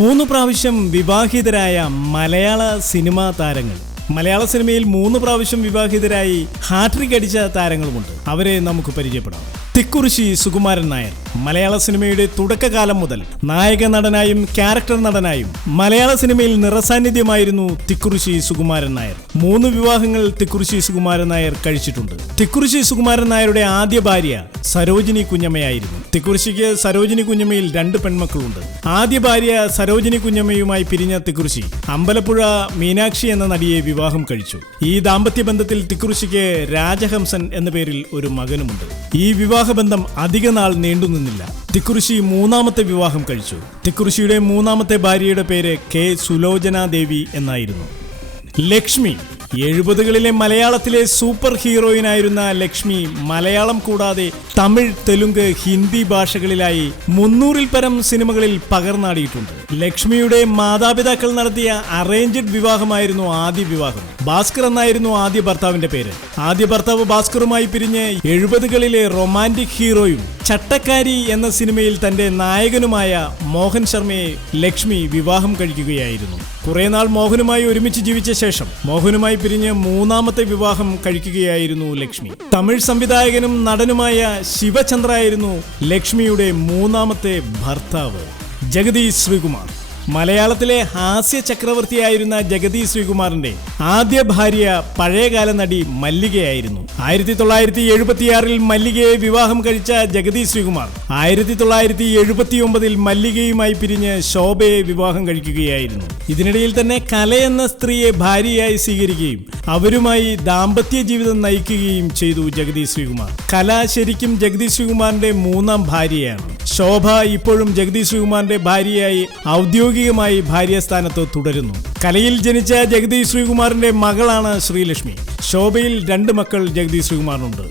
3 പ്രാവശ്യം വിവാഹിതരായ മലയാള സിനിമാ താരങ്ങൾ. മലയാള സിനിമയിൽ 3 പ്രാവശ്യം വിവാഹിതരായി ഹാട്രിക് അടിച്ച താരങ്ങളുമുണ്ട്. അവരെ നമുക്ക് പരിചയപ്പെടാം. തിക്കുറിശ്ശി സുകുമാരൻ നായർ. മലയാള സിനിമയുടെ തുടക്കകാലം മുതൽ നായക നടനായും ക്യാരക്ടർ നടനായും മലയാള സിനിമയിൽ നിറസാന്നിധ്യമായിരുന്നു തിക്കുറിശ്ശി സുകുമാരൻ നായർ. 3 വിവാഹങ്ങൾ തിക്കുറിശ്ശി സുകുമാരൻ നായർ കഴിച്ചിട്ടുണ്ട്. തിക്കുറിശ്ശി സുകുമാരൻ നായരുടെ ആദ്യ ഭാര്യ സരോജിനി കുഞ്ഞമ്മയായിരുന്നു. തിക്കുറിശ്ശിക്ക് സരോജിനി കുഞ്ഞമ്മയിൽ 2 പെൺമക്കളുണ്ട്. ആദ്യ ഭാര്യ സരോജിനി കുഞ്ഞമ്മയുമായി പിരിഞ്ഞ തിക്കുറിശ്ശി അമ്പലപ്പുഴ മീനാക്ഷി എന്ന നടിയെ വിവാഹം കഴിച്ചു. ഈ ദാമ്പത്യ ബന്ധത്തിൽ തിക്കുറിശ്ശിക്ക് രാജഹംസൻ എന്ന പേരിൽ ഒരു മകനുമുണ്ട്. ഈ വിവാഹബന്ധം അധിക നാൾ നീണ്ടുനിന്നില്ല. തിക്കുറിശ്ശി 3ാമത്തെ വിവാഹം കഴിച്ചു. തിക്കുറിശ്ശിയുടെ 3ാമത്തെ ഭാര്യയുടെ പേര് കെ സുലോചന ദേവി എന്നായിരുന്നു. ലക്ഷ്മി. 70കളിലെ മലയാളത്തിലെ സൂപ്പർ ഹീറോയിനായിരുന്ന ലക്ഷ്മി മലയാളം കൂടാതെ തമിഴ്, തെലുങ്ക്, ഹിന്ദി ഭാഷകളിലായി 300-ൽ പരം സിനിമകളിൽ പകർന്നാടിയിട്ടുണ്ട്. ലക്ഷ്മിയുടെ മാതാപിതാക്കൾ നടത്തിയ അറേഞ്ച്ഡ് വിവാഹമായിരുന്നു ആദ്യ വിവാഹം. ഭാസ്കർ എന്നായിരുന്നു ആദ്യ ഭർത്താവിന്റെ പേര്. ആദ്യ ഭർത്താവ് ഭാസ്കറുമായി പിരിഞ്ഞ് 70കളിലെ റൊമാന്റിക് ഹീറോയും ചട്ടക്കാരി എന്ന സിനിമയിൽ തന്റെ നായകനുമായ മോഹൻ ശർമ്മയെ ലക്ഷ്മി വിവാഹം കഴിക്കുകയായിരുന്നു. കുറെ നാൾ മോഹനുമായി ഒരുമിച്ച് ജീവിച്ച ശേഷം മോഹനുമായി പിരിഞ്ഞ് 3ാമത്തെ വിവാഹം കഴിക്കുകയായിരുന്നു ലക്ഷ്മി. തമിഴ് സംവിധായകനും നടനുമായ ശിവചന്ദ്ര ആയിരുന്നു ലക്ഷ്മിയുടെ 3ാമത്തെ ഭർത്താവ്. ജഗദീഷ് ശ്രീകുമാർ. മലയാളത്തിലെ ഹാസ്യ ചക്രവർത്തിയായിരുന്ന ജഗദീഷ് ശ്രീകുമാറിന്റെ ആദ്യ ഭാര്യ പഴയകാല നടി മല്ലികയായിരുന്നു. 1976-ൽ മല്ലികയെ വിവാഹം കഴിച്ച ജഗദീഷ് ശ്രീകുമാർ 1979-ൽ മല്ലികയുമായി പിരിഞ്ഞ് ശോഭയെ വിവാഹം കഴിക്കുകയായിരുന്നു. ഇതിനിടയിൽ തന്നെ കല എന്ന സ്ത്രീയെ ഭാര്യയായി സ്വീകരിക്കുകയും അവരുമായി ദാമ്പത്യ ജീവിതം നയിക്കുകയും ചെയ്തു ജഗദീഷ് ശ്രീകുമാർ. കല ശരിക്കും ജഗദീഷ് ശ്രീകുമാറിന്റെ 3ാം ഭാര്യയാണ്. ശോഭ ഇപ്പോഴും ജഗദീഷ് ശ്രീകുമാറിന്റെ ഭാര്യയായി ഔദ്യോഗികമായി ഭാര്യാസ്ഥാനത്ത് തുടരുന്നു. കലയിൽ ജനിച്ച ജഗദീഷ് ശ്രീകുമാറിന്റെ മകളാണ് ശ്രീലക്ഷ്മി. ശോഭയിൽ 2 മക്കൾ ജഗദീഷ് ശ്രീകുമാറിനുണ്ട്.